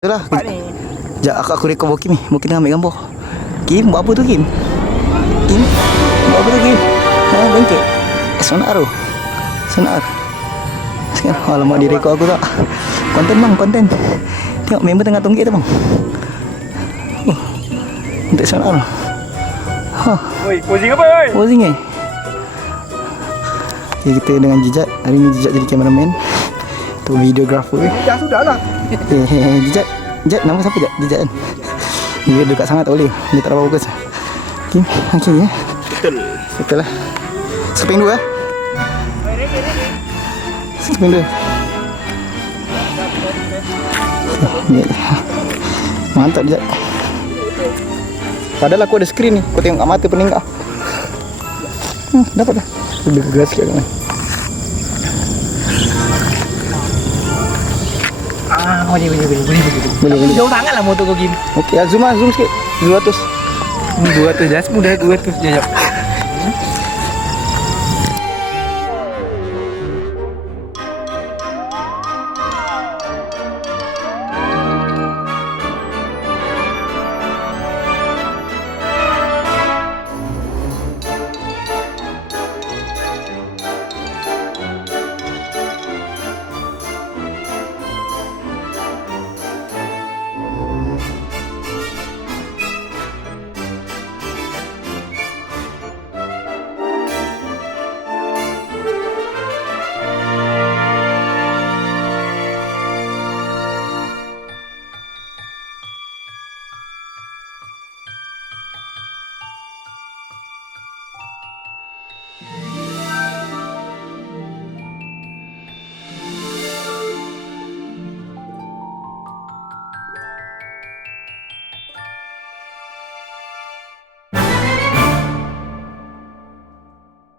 Itulah. Nampak ni. Sekejap aku rekod Kim ni. Mungkin tengah ambil gambar. Kim, buat apa tu Kim? Kim, buat apa tu Kim? Bengkek. Sonar tu. Sonar. Sekarang, alamak dia rekod aku tak. Konten bang, konten. Tengok member tengah tunggik tu bang. Untuk sonar. Oi, posing apa oi? Posing Okay, kita dengan Jejat. Hari ni Jejat jadi cameraman. Tu videographer. Dah sudahlah. Jejat. Jejat, nama siapa Jejat? Jejat kan? Dia dekat sangat tak boleh. Dia tak dapat fokus. Kim, okey ya. Betul. Betul lah. Skeping dua eh. Skeping dua. Mantap Jejat. Padahal aku ada skrin ni. Kau tengok kat mata pening kau. Dapat dah. Lebih keras sikit kan. Boleh. Jauh sangatlah motor kau Kim. Okey, zoom lah, zoom sikit. 200. Ni 200 dah, mudah 200 je.